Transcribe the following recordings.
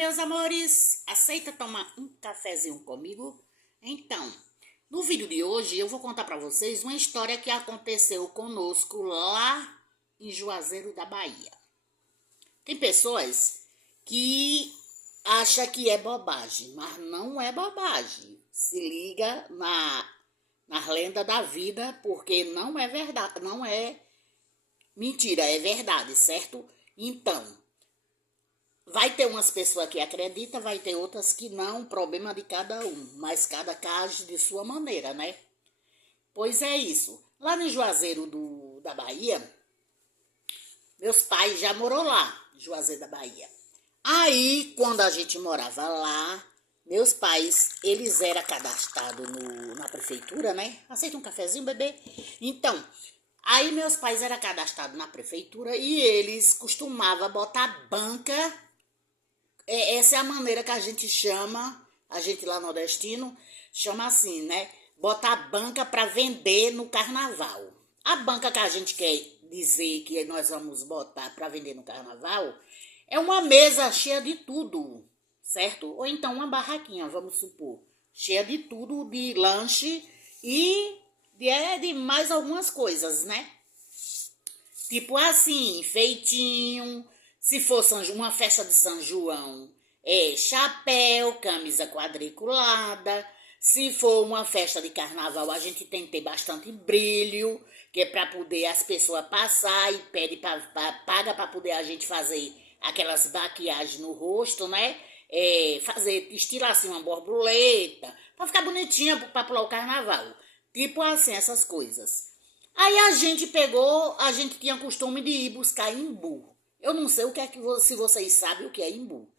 meus amores? Aceita tomar um cafezinho comigo? Então, no vídeo de hoje eu vou contar para vocês uma história que aconteceu conosco lá em Juazeiro da Bahia. Tem pessoas que acham que é bobagem, mas não é bobagem. Se liga na lenda da vida, porque não é verdade, não é mentira, é verdade, certo? Então, vai ter umas pessoas que acreditam, vai ter outras que não, problema de cada um, mas cada caso de sua maneira, né? Pois é isso. Lá no Juazeiro da Bahia, meus pais já moraram lá, Juazeiro da Bahia. Aí, quando a gente morava lá, meus pais, eles eram cadastrados na prefeitura, né? Aceita um cafezinho, bebê? Então, aí meus pais eram cadastrados na prefeitura e eles costumavam botar banca. Essa é a maneira que a gente chama, a gente lá nordestino, chama assim, né? Botar banca para vender no carnaval. A banca que a gente quer dizer que nós vamos botar para vender no carnaval é uma mesa cheia de tudo, certo? Ou então uma barraquinha, vamos supor, cheia de tudo, de lanche e de mais algumas coisas, né? Tipo assim, feitinho. Se for uma festa de São João, chapéu, camisa quadriculada. Se for uma festa de carnaval, a gente tem que ter bastante brilho, que é para poder as pessoas passar e paga para poder a gente fazer aquelas maquiagens no rosto, né? Estilar assim uma borboleta, para ficar bonitinha para pular o carnaval. Tipo assim, essas coisas. Aí a gente tinha costume de ir buscar imbu. Eu não sei o que é se vocês sabem o que é imbu.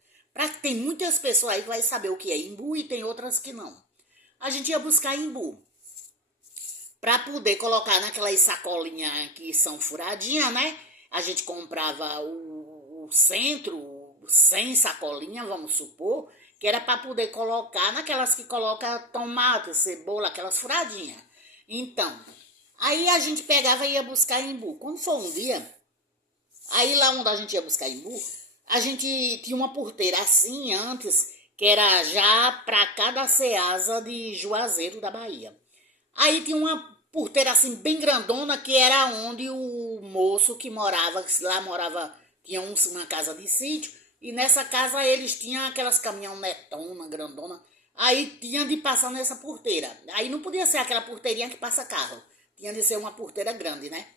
Tem muitas pessoas aí que vai saber o que é imbu e tem outras que não. A gente ia buscar imbu para poder colocar naquelas sacolinhas que são furadinhas, né? A gente comprava o centro, 100 sacolinhas, vamos supor, que era para poder colocar naquelas que coloca tomate, cebola, aquelas furadinhas. Então, aí a gente pegava e ia buscar imbu. Quando foi um dia, aí lá onde a gente ia buscar imbu, a gente tinha uma porteira assim antes, que era já para cada ceasa de Juazeiro da Bahia. Aí tinha uma porteira assim bem grandona, que era onde o moço que morava, lá morava, tinha uma casa de sítio, e nessa casa eles tinham aquelas caminhonetonas grandona. Aí tinha de passar nessa porteira. Aí não podia ser aquela porteirinha que passa carro. Tinha de ser uma porteira grande, né?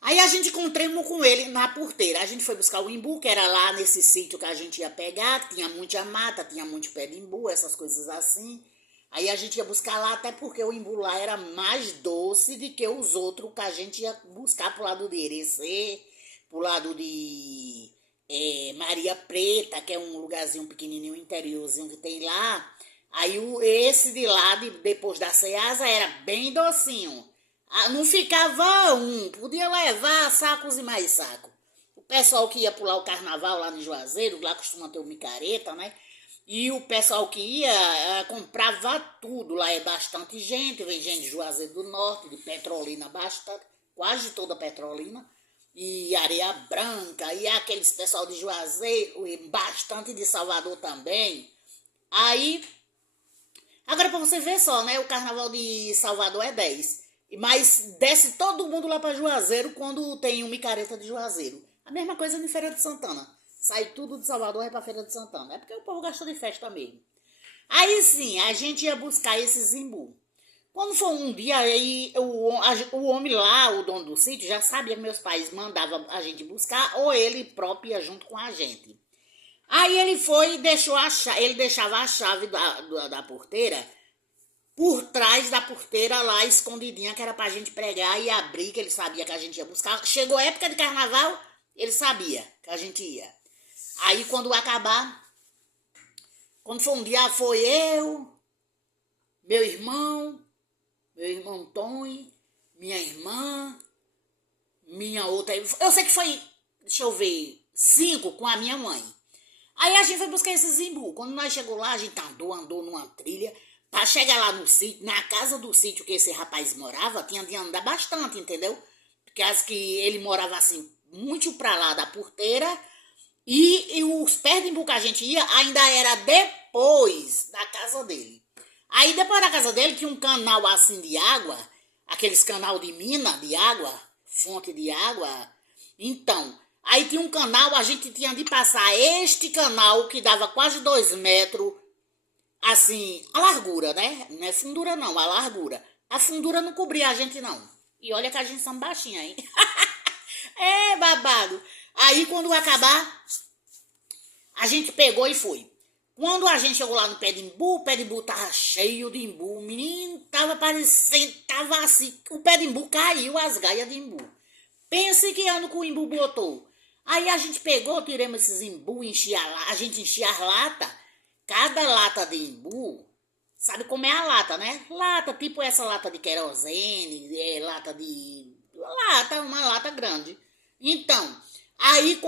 Aí a gente encontramos com ele na porteira. A gente foi buscar o imbu, que era lá nesse sítio que a gente ia pegar. Tinha muita mata, tinha muito pé de imbu, essas coisas assim. Aí a gente ia buscar lá, até porque o imbu lá era mais doce do que os outros que a gente ia buscar pro lado de Irecê, pro lado de Maria Preta, que é um lugarzinho pequenininho, interiorzinho que tem lá. Aí esse de lá, depois da Ceasa, era bem docinho. Não ficava podia levar sacos e mais sacos. O pessoal que ia pular o carnaval lá no Juazeiro, lá costuma ter o micareta, né? E o pessoal que ia comprava tudo. Lá é bastante gente, vem gente de Juazeiro do Norte, de Petrolina bastante, quase toda Petrolina. E Areia Branca, e aqueles pessoal de Juazeiro, e bastante de Salvador também. Aí, agora pra você ver só, né? O carnaval de Salvador é 10. Mas desce todo mundo lá para Juazeiro quando tem um micareta de Juazeiro. A mesma coisa em Feira de Santana. Sai tudo de Salvador e para Feira de Santana. É porque o povo gasta de festa mesmo. Aí sim, a gente ia buscar esses imbu. Quando foi um dia, aí o homem lá, o dono do sítio, já sabia que meus pais mandavam a gente buscar ou ele próprio ia junto com a gente. Aí ele foi e ele deixava a chave da porteira por trás da porteira lá, escondidinha, que era pra gente pregar e abrir, que ele sabia que a gente ia buscar. Chegou a época de carnaval, ele sabia que a gente ia. Aí quando acabar, quando foi um dia, foi eu, meu irmão Tony, minha irmã, minha outra. Eu sei que foi, deixa eu ver, 5 com a minha mãe. Aí a gente foi buscar esses imbu. Quando nós chegou lá, a gente andou numa trilha. Pra chegar lá no sítio, na casa do sítio que esse rapaz morava, tinha de andar bastante, entendeu? Porque as que ele morava assim, muito pra lá da porteira, E os pés de imbu que a gente ia ainda era depois da casa dele. Aí depois da casa dele tinha um canal assim de água, aqueles canal de mina de água, fonte de água. Então, aí tinha um canal, a gente tinha de passar este canal que dava quase 2 metros, assim, a largura, né? Não é fundura não, a largura. A fundura não cobria a gente não. E olha que a gente são baixinha, hein? É babado. Aí quando acabar, a gente pegou e foi. Quando a gente chegou lá no pé de imbu, o pé de imbu tava cheio de imbu. O menino tava parecendo, tava assim, o pé de imbu caiu, as gaias de imbu. Pense que ano que o imbu botou. Aí a gente pegou, tiramos esses imbu, a gente enchia as latas. Cada lata de imbu, sabe como é a lata, né? Lata, tipo essa lata de querosene, lata de... uma lata grande. Então, aí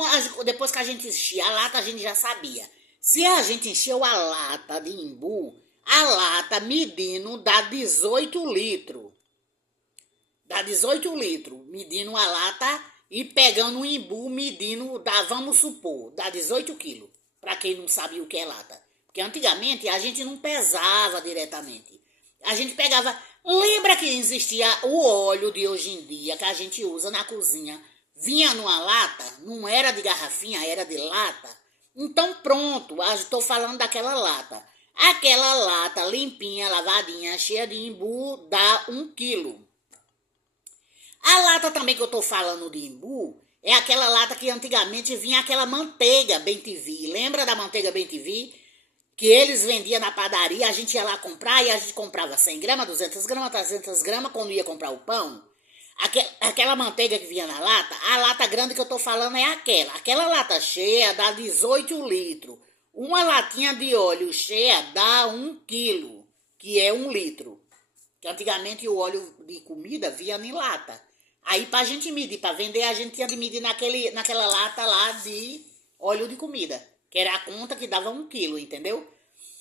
depois que a gente enchia a lata, a gente já sabia. Se a gente encheu a lata de imbu, a lata medindo dá 18 litros. Dá 18 litros, medindo a lata e pegando um imbu, medindo, vamos supor, dá 18 quilos. Para quem não sabe o que é lata. Porque antigamente a gente não pesava diretamente. A gente pegava... Lembra que existia o óleo de hoje em dia que a gente usa na cozinha? Vinha numa lata, não era de garrafinha, era de lata. Então pronto, estou falando daquela lata. Aquela lata limpinha, lavadinha, cheia de imbu, dá 1 quilo. A lata também que eu tô falando de imbu é aquela lata que antigamente vinha aquela manteiga Bem-TV. Lembra da manteiga Bem-TV? Que eles vendiam na padaria, a gente ia lá comprar e a gente comprava 100 gramas, 200 gramas, 300 gramas quando ia comprar o pão. Aquela manteiga que vinha na lata, a lata grande que eu tô falando é aquela. Aquela lata cheia dá 18 litros. Uma latinha de óleo cheia dá 1 quilo, que é 1 litro. Que antigamente o óleo de comida vinha em lata. Aí pra gente medir, pra vender, a gente tinha de medir naquela lata lá de óleo de comida. Que era a conta que dava 1 quilo, entendeu?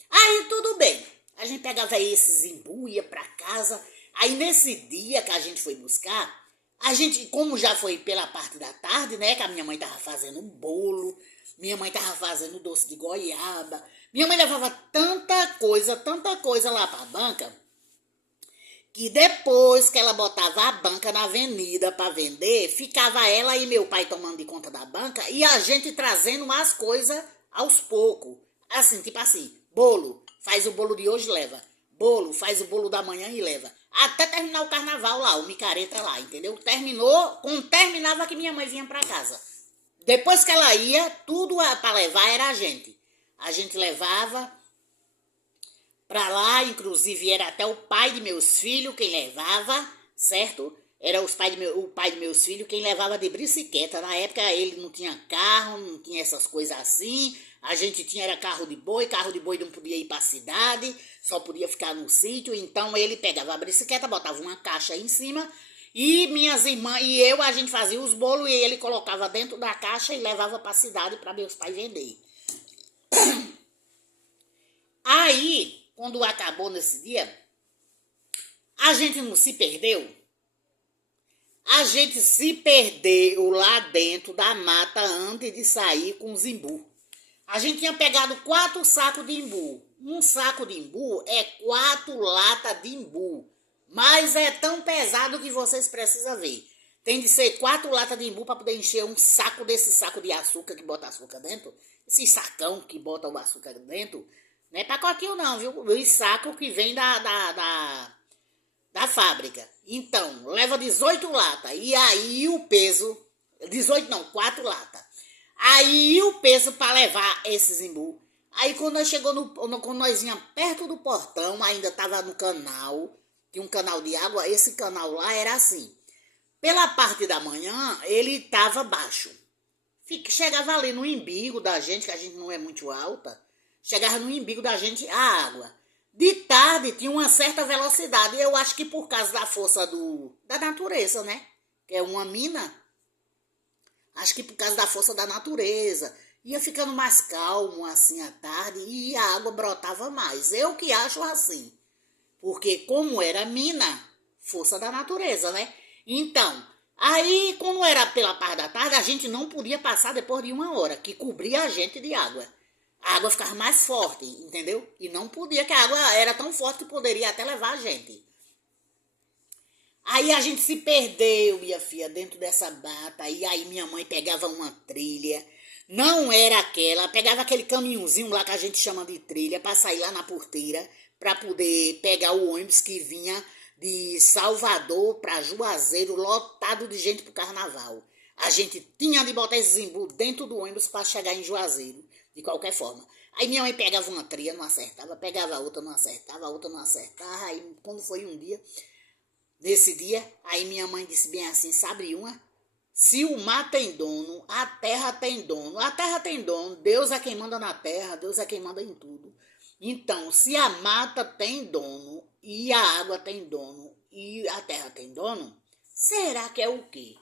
Aí tudo bem. A gente pegava esses imbu, ia pra casa. Aí nesse dia que a gente foi buscar, a gente, como já foi pela parte da tarde, né? Que a minha mãe tava fazendo bolo, minha mãe tava fazendo doce de goiaba. Minha mãe levava tanta coisa lá pra banca, que depois que ela botava a banca na avenida para vender, ficava ela e meu pai tomando de conta da banca e a gente trazendo as coisas aos poucos. Assim, tipo assim, bolo, faz o bolo de hoje, leva. Bolo, faz o bolo da manhã e leva. Até terminar o carnaval lá, o micareta lá, entendeu? Quando terminava que minha mãe vinha para casa. Depois que ela ia, tudo para levar era a gente. A gente levava para lá, inclusive era até o pai de meus filhos quem levava, certo? Era o pai de meus filhos quem levava de bicicleta. Na época ele não tinha carro, não tinha essas coisas assim. A gente tinha era carro de boi não podia ir para a cidade, só podia ficar no sítio. Então ele pegava a bicicleta, botava uma caixa em cima e minhas irmãs e eu, a gente fazia os bolos e ele colocava dentro da caixa e levava para a cidade para meus pais vender. Aí, quando acabou nesse dia, a gente não se perdeu? A gente se perdeu lá dentro da mata antes de sair com os imbu. A gente tinha pegado 4 sacos de imbu. Um saco de imbu é 4 latas de imbu. Mas é tão pesado que vocês precisam ver. Tem de ser 4 latas de imbu para poder encher um saco desse saco de açúcar que bota açúcar dentro. Esse sacão que bota o açúcar dentro. Não é pacotinho não, viu? O saco que vem da fábrica. Então, leva 18 latas. E aí o peso... 18 não, 4 latas. Aí o peso para levar esses imbu. Aí quando nós chegou quando nós íamos perto do portão, ainda estava no canal. Tinha um canal de água. Esse canal lá era assim. Pela parte da manhã, ele estava baixo. Chegava ali no umbigo da gente, que a gente não é muito alta. Chegava no umbigo da gente a água. De tarde tinha uma certa velocidade. Eu acho que por causa da força da natureza, né? Que é uma mina. Acho que por causa da força da natureza. Ia ficando mais calmo assim à tarde e a água brotava mais. Eu que acho assim. Porque como era mina, força da natureza, né? Então, Aí, quando era pela parte da tarde, a gente não podia passar depois de 1 hora, que cobria a gente de água. A água ficava mais forte, entendeu? E não podia, que a água era tão forte que poderia até levar a gente. Aí a gente se perdeu, minha filha, dentro dessa mata. E aí minha mãe pegava uma trilha. Não era aquela, pegava aquele caminhãozinho lá que a gente chama de trilha para sair lá na porteira, para poder pegar o ônibus que vinha de Salvador para Juazeiro, lotado de gente pro carnaval. A gente tinha de botar esse zimbu dentro do ônibus para chegar em Juazeiro, de qualquer forma. Aí minha mãe pegava uma trilha, não acertava, pegava a outra, não acertava, a outra não acertava. Aí quando foi um dia, nesse dia, aí minha mãe disse bem assim, sabe uma? Se o mar tem dono, a terra tem dono. A terra tem dono, Deus é quem manda na terra, Deus é quem manda em tudo. Então, se a mata tem dono, e a água tem dono, e a terra tem dono, será que é o quê?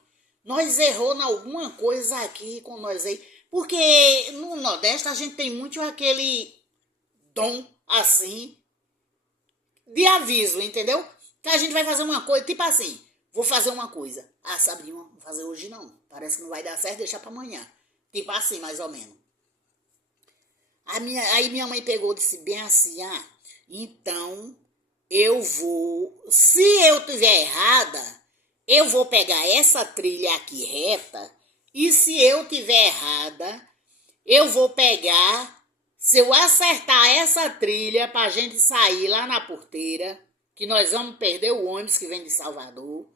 Nós errou em alguma coisa aqui com nós aí. Porque no Nordeste a gente tem muito aquele dom assim de aviso, entendeu? Que a gente vai fazer uma coisa, tipo assim, vou fazer uma coisa. Ah, sabe, não vou fazer hoje não. Parece que não vai dar certo, deixar para amanhã. Tipo assim, mais ou menos. Aí minha mãe pegou e disse bem assim, ah, então eu vou, se eu tiver errada, eu vou pegar essa trilha aqui reta, e se eu tiver errada, eu vou pegar, se eu acertar essa trilha pra gente sair lá na porteira, que nós vamos perder o ônibus que vem de Salvador,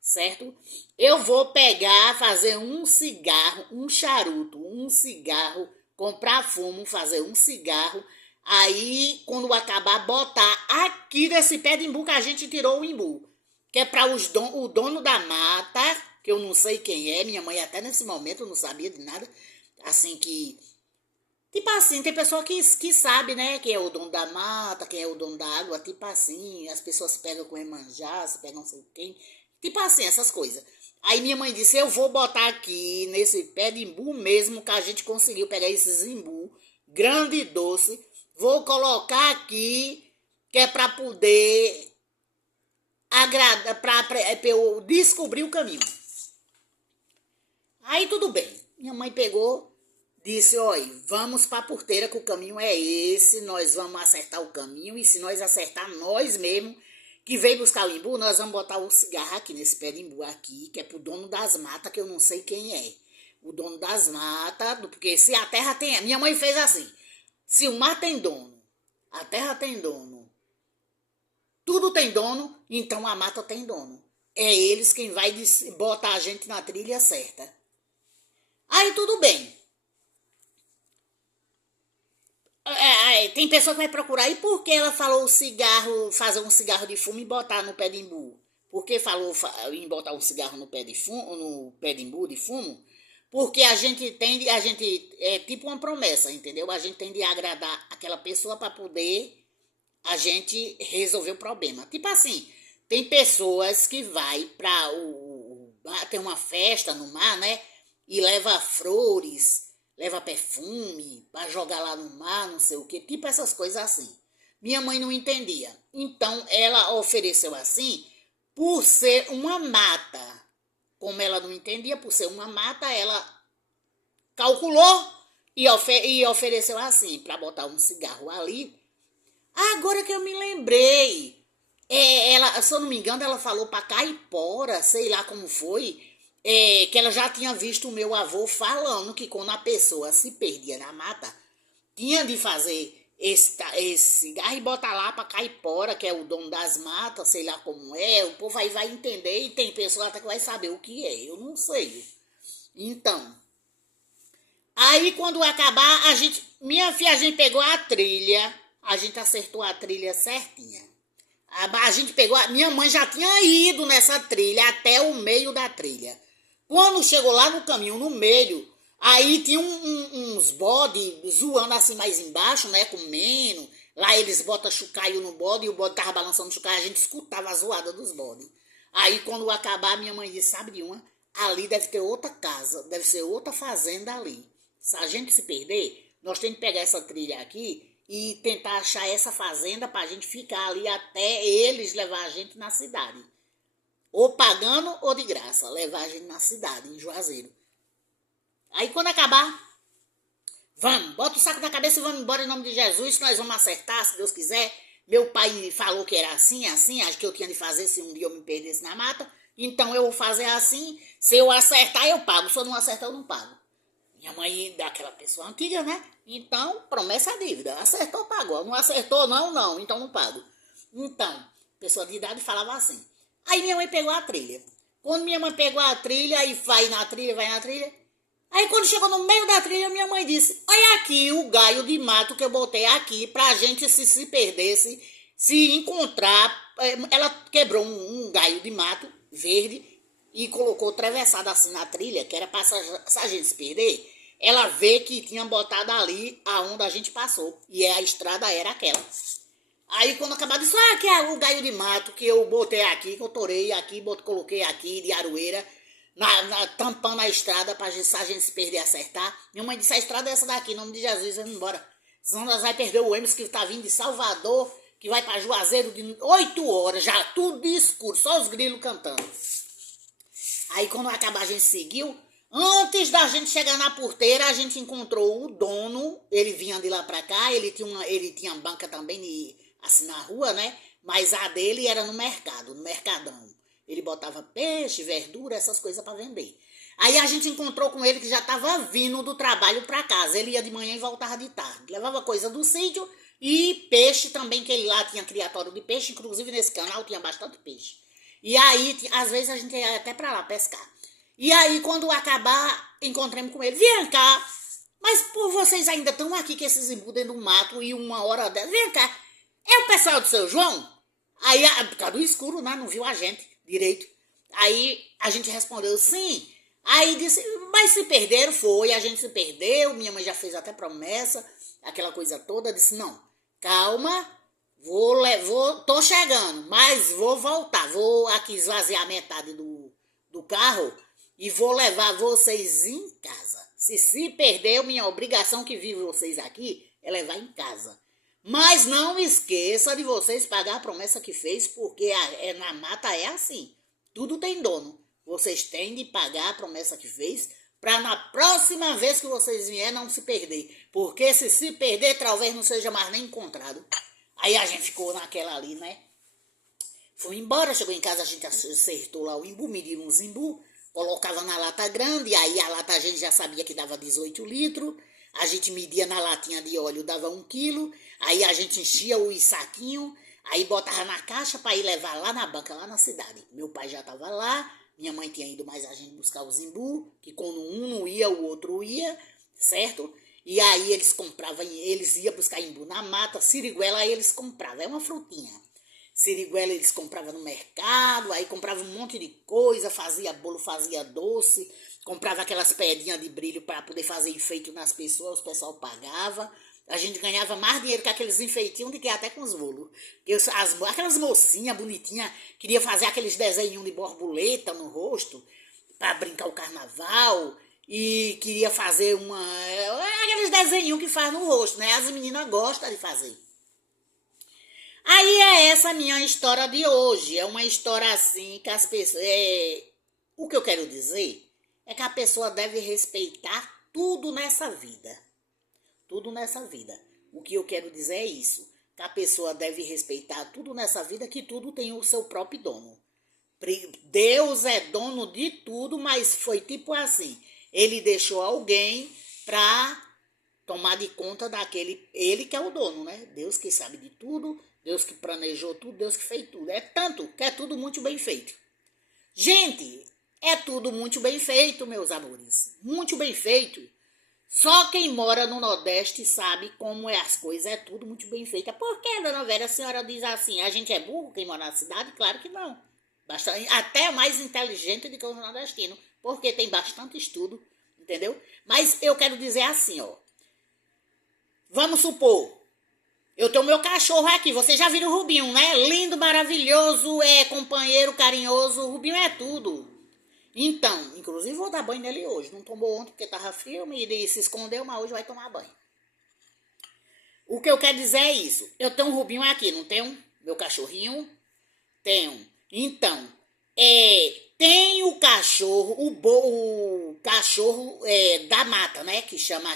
certo? Eu vou pegar, fazer um cigarro, um charuto, um cigarro, comprar fumo, fazer um cigarro, aí quando acabar, botar aqui desse pé de imbu que a gente tirou o imbu, que é para o dono da mata, que eu não sei quem é, minha mãe até nesse momento não sabia de nada, assim que tipo assim, tem pessoa que sabe, né? Quem é o dono da mata, quem é o dono da água, tipo assim. As pessoas se pegam com Emanjá, se pegam não sei quem. Tipo assim, essas coisas. Aí minha mãe disse, eu vou botar aqui nesse pé de imbu mesmo, que a gente conseguiu pegar esses imbu, grande e doce. Vou colocar aqui, que é para poder agradar, para eu descobrir o caminho. Aí tudo bem. Minha mãe pegou, disse, olha, vamos para a porteira que o caminho é esse, nós vamos acertar o caminho, e se nós acertar nós mesmo, que veio buscar o imbu, nós vamos botar o cigarro aqui, nesse pé de imbu aqui, que é pro dono das matas, que eu não sei quem é. O dono das matas, porque se a terra tem... Minha mãe fez assim, se o mar tem dono, a terra tem dono, tudo tem dono, então a mata tem dono. É eles quem vai botar a gente na trilha certa. Aí tudo bem. Tem pessoa que vai procurar. E por que ela falou o cigarro, fazer um cigarro de fumo e botar no pé de imbu? Por que falou em botar um cigarro no pé de fumo, no pé de imbu de fumo? Porque a gente tem, a gente é tipo uma promessa, entendeu? A gente tem de agradar aquela pessoa para poder a gente resolver o problema. Tipo assim, tem pessoas que vai para tem uma festa no mar, né? E leva flores, leva perfume para jogar lá no mar, não sei o que, tipo essas coisas assim. Minha mãe não entendia. Então ela ofereceu assim por ser uma mata. Como ela não entendia, por ser uma mata, ela calculou e ofereceu assim, para botar um cigarro ali. Agora que eu me lembrei, ela, se eu não me engano, ela falou para Caipora, sei lá como foi, que ela já tinha visto o meu avô falando que quando a pessoa se perdia na mata, tinha de fazer esse cigarro e botar lá para Caipora, que é o dono das matas, sei lá como é, o povo aí vai entender e tem pessoa até que vai saber o que é, eu não sei. Então, aí quando acabar, minha filha, a gente pegou a trilha, a gente acertou a trilha certinha. A gente pegou, minha mãe já tinha ido nessa trilha até o meio da trilha. Quando chegou lá no caminho, no meio, aí tinha uns bode zoando assim mais embaixo, né, comendo. Lá eles botam chucaio no bode e o bode tava balançando o chucaio, a gente escutava a zoada dos bodes. Aí quando acabar, minha mãe disse, sabe de uma? Ali deve ter outra casa, deve ser outra fazenda ali. Se a gente se perder, nós temos que pegar essa trilha aqui e tentar achar essa fazenda para a gente ficar ali até eles levar a gente na cidade. Ou pagando ou de graça. Levar a gente na cidade, em Juazeiro. Aí quando acabar, vamos, bota o saco na cabeça e vamos embora em nome de Jesus, que nós vamos acertar, se Deus quiser. Meu pai falou que era assim, assim, acho que eu tinha de fazer se um dia eu me perdesse na mata. Então eu vou fazer assim, se eu acertar eu pago, se eu não acertar eu não pago. Minha mãe daquela pessoa antiga, né? Então, promessa é dívida. Acertou, pagou. Não acertou, não, então não pago. Então, pessoa de idade falava assim. Aí minha mãe pegou a trilha. Quando minha mãe pegou a trilha, aí vai na trilha. Aí quando chegou no meio da trilha, minha mãe disse, olha aqui o galho de mato que eu botei aqui pra gente se perdesse, se encontrar. Ela quebrou um galho de mato verde e colocou atravessado assim na trilha, que era pra se a gente se perder, ela vê que tinha botado ali aonde a gente passou. E a estrada era aquela. Aí quando acabar disse, que é o galho de mato que eu botei aqui, que eu torei aqui, coloquei aqui de aroeira, tampando a estrada pra se a gente se perder e acertar. Minha mãe disse, a estrada é essa daqui, em nome de Jesus, vamos embora. Senão nós vai perder o ônibus que tá vindo de Salvador, que vai pra Juazeiro de 8 horas, já tudo de escuro, só os grilos cantando. Aí quando acabar a gente seguiu. Antes da gente chegar na porteira, a gente encontrou o dono. Ele vinha de lá pra cá, ele tinha banca também assim na rua, né? Mas a dele era no mercado, no mercadão. Ele botava peixe, verdura, essas coisas pra vender. Aí a gente encontrou com ele que já tava vindo do trabalho pra casa. Ele ia de manhã e voltava de tarde. Levava coisa do sítio e peixe também, que ele lá tinha criatório de peixe. Inclusive nesse canal tinha bastante peixe. E aí, às vezes, a gente ia até pra lá pescar. E aí, quando acabar, encontramos com ele. Vem cá, mas por vocês ainda estão aqui com esses imbu dentro do mato e uma hora dessa. Vem cá, é o pessoal do seu João? Aí, por causa do escuro, né? Não viu a gente direito. Aí a gente respondeu sim. Aí disse, mas se perderam? Foi, a gente se perdeu. Minha mãe já fez até promessa, aquela coisa toda. Disse, não, calma. Tô chegando, mas vou voltar. Vou aqui esvaziar a metade do carro e vou levar vocês em casa. Se perder, minha obrigação que vive vocês aqui é levar em casa. Mas não esqueça de vocês pagar a promessa que fez, porque na mata é assim. Tudo tem dono. Vocês têm de pagar a promessa que fez para na próxima vez que vocês vierem não se perder. Porque se perder, talvez não seja mais nem encontrado. Aí a gente ficou naquela ali, né? Foi embora, chegou em casa, a gente acertou lá o imbu, mediu uns imbu, colocava na lata grande, aí a lata a gente já sabia que dava 18 litros, a gente media na latinha de óleo, dava 1 quilo, aí a gente enchia os saquinhos, aí botava na caixa para ir levar lá na banca, lá na cidade. Meu pai já estava lá, minha mãe tinha ido mais a gente buscar os imbu, que quando um não ia, o outro ia, certo? E aí eles iam buscar imbu na mata, siriguela aí eles compravam, é uma frutinha. Siriguela eles compravam no mercado, aí comprava um monte de coisa, fazia bolo, fazia doce, comprava aquelas pedrinhas de brilho para poder fazer enfeite nas pessoas, o pessoal pagava. A gente ganhava mais dinheiro com aqueles enfeitinhos do que até com os bolos. Aquelas mocinhas bonitinhas queriam fazer aqueles desenhos de borboleta no rosto para brincar o carnaval. E queria fazer aqueles desenhos que faz no rosto, né? As meninas gostam de fazer. Aí é essa a minha história de hoje. É uma história assim que as pessoas... O que eu quero dizer é que a pessoa deve respeitar tudo nessa vida. Tudo nessa vida. O que eu quero dizer é isso. Que a pessoa deve respeitar tudo nessa vida, que tudo tem o seu próprio dono. Deus é dono de tudo, mas foi tipo assim... Ele deixou alguém para tomar de conta daquele... Ele que é o dono, né? Deus que sabe de tudo, Deus que planejou tudo, Deus que fez tudo. É tanto que é tudo muito bem feito. Gente, é tudo muito bem feito, meus amores. Muito bem feito. Só quem mora no Nordeste sabe como é as coisas. É tudo muito bem feito. Por que, dona Vera, a senhora diz assim? A gente é burro quem mora na cidade? Claro que não. Até mais inteligente do que o nordestino, porque tem bastante estudo, entendeu? Mas eu quero dizer assim, ó. Vamos supor, eu tenho meu cachorro aqui, vocês já viram o Rubinho, né? Lindo, maravilhoso, companheiro, carinhoso, o Rubinho é tudo. Então, inclusive vou dar banho nele hoje. Não tomou ontem porque tava frio e ele se escondeu, mas hoje vai tomar banho. O que eu quero dizer é isso. Eu tenho um Rubinho aqui, não tenho? Meu cachorrinho? Tenho. Então, Tem o cachorro, o cachorro da mata, né? Que chama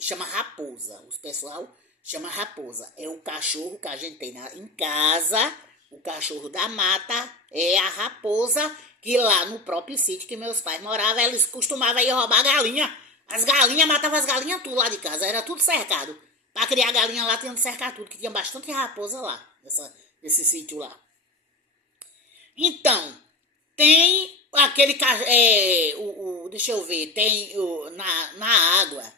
chama raposa. Os pessoal chama raposa. É o cachorro que a gente tem em casa. O cachorro da mata é a raposa, que lá no próprio sítio que meus pais moravam, eles costumavam ir roubar galinha. As galinhas, matavam as galinhas tudo lá de casa. Era tudo cercado. Pra criar galinha lá, tinha que cercar tudo, que tinha bastante raposa lá, nesse sítio lá. Então, tem aquele, deixa eu ver, tem na água,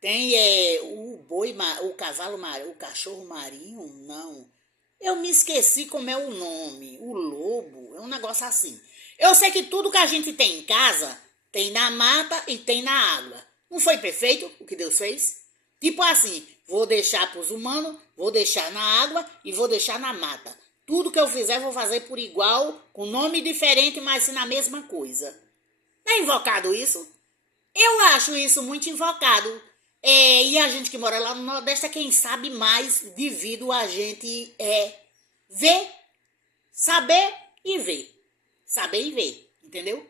tem o boi, o cavalo marinho, o cachorro marinho, não. Eu me esqueci como é o nome, o lobo, é um negócio assim. Eu sei que tudo que a gente tem em casa, tem na mata e tem na água. Não foi perfeito o que Deus fez? Tipo assim, vou deixar para os humanos, vou deixar na água e vou deixar na mata. Tudo que eu fizer, vou fazer por igual, com nome diferente, mas sim na mesma coisa. Não é invocado isso? Eu acho isso muito invocado. E a gente que mora lá no Nordeste é quem sabe mais devido a gente ver, saber e ver. Saber e ver, entendeu?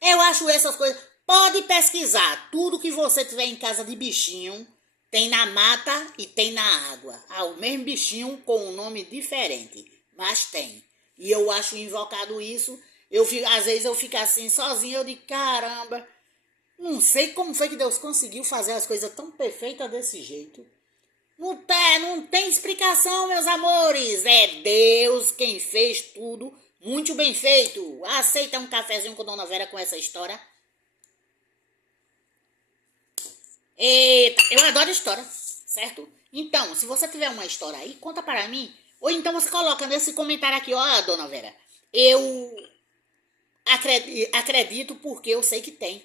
Eu acho essas coisas. Pode pesquisar. Tudo que você tiver em casa de bichinho, tem na mata e tem na água. O mesmo bichinho com um nome diferente. Mas tem. E eu acho invocado isso. Às vezes eu fico assim sozinho. Eu digo, caramba. Não sei como foi que Deus conseguiu fazer as coisas tão perfeitas desse jeito. Não tem explicação, meus amores. É Deus quem fez tudo muito bem feito. Aceita um cafezinho com Dona Vera com essa história? Eita, eu adoro história, certo? Então, se você tiver uma história aí, conta para mim. Ou então você coloca nesse comentário aqui, ó, Dona Vera. Eu acredito porque eu sei que tem.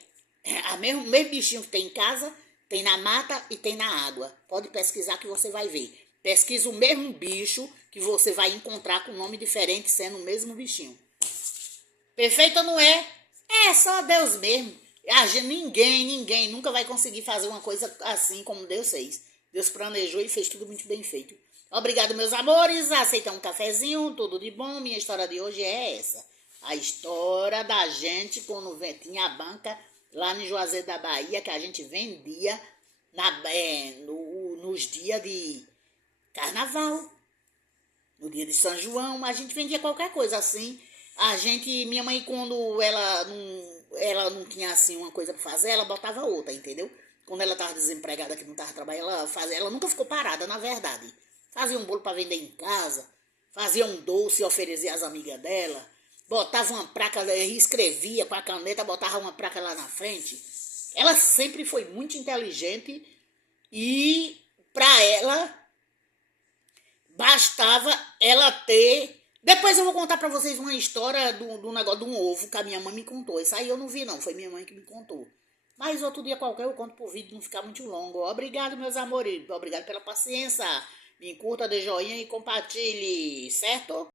Mesmo bichinho que tem em casa, tem na mata e tem na água. Pode pesquisar que você vai ver. Pesquisa o mesmo bicho que você vai encontrar com nome diferente, sendo o mesmo bichinho. Perfeito ou não é? É só Deus mesmo. Ninguém nunca vai conseguir fazer uma coisa assim como Deus fez. Deus planejou e fez tudo muito bem feito. Obrigado, meus amores. Aceita um cafezinho, tudo de bom. Minha história de hoje é essa. A história da gente quando tinha a banca lá no Juazeiro da Bahia, que a gente vendia nos dias de carnaval. No dia de São João, a gente vendia qualquer coisa assim. Minha mãe, quando ela não tinha assim uma coisa pra fazer, ela botava outra, entendeu? Quando ela tava desempregada, que não tava trabalhando, ela nunca ficou parada, na verdade. Fazia um bolo pra vender em casa, fazia um doce e oferecia às amigas dela, botava uma placa, escrevia com a caneta, botava uma placa lá na frente. Ela sempre foi muito inteligente e pra ela bastava ela ter. Depois eu vou contar pra vocês uma história do negócio de um ovo que a minha mãe me contou. Isso aí eu não vi, não. Foi minha mãe que me contou. Mas outro dia qualquer eu conto pro vídeo não ficar muito longo. Obrigado, meus amores. Obrigado pela paciência. Me curta, dê joinha e compartilhe, certo?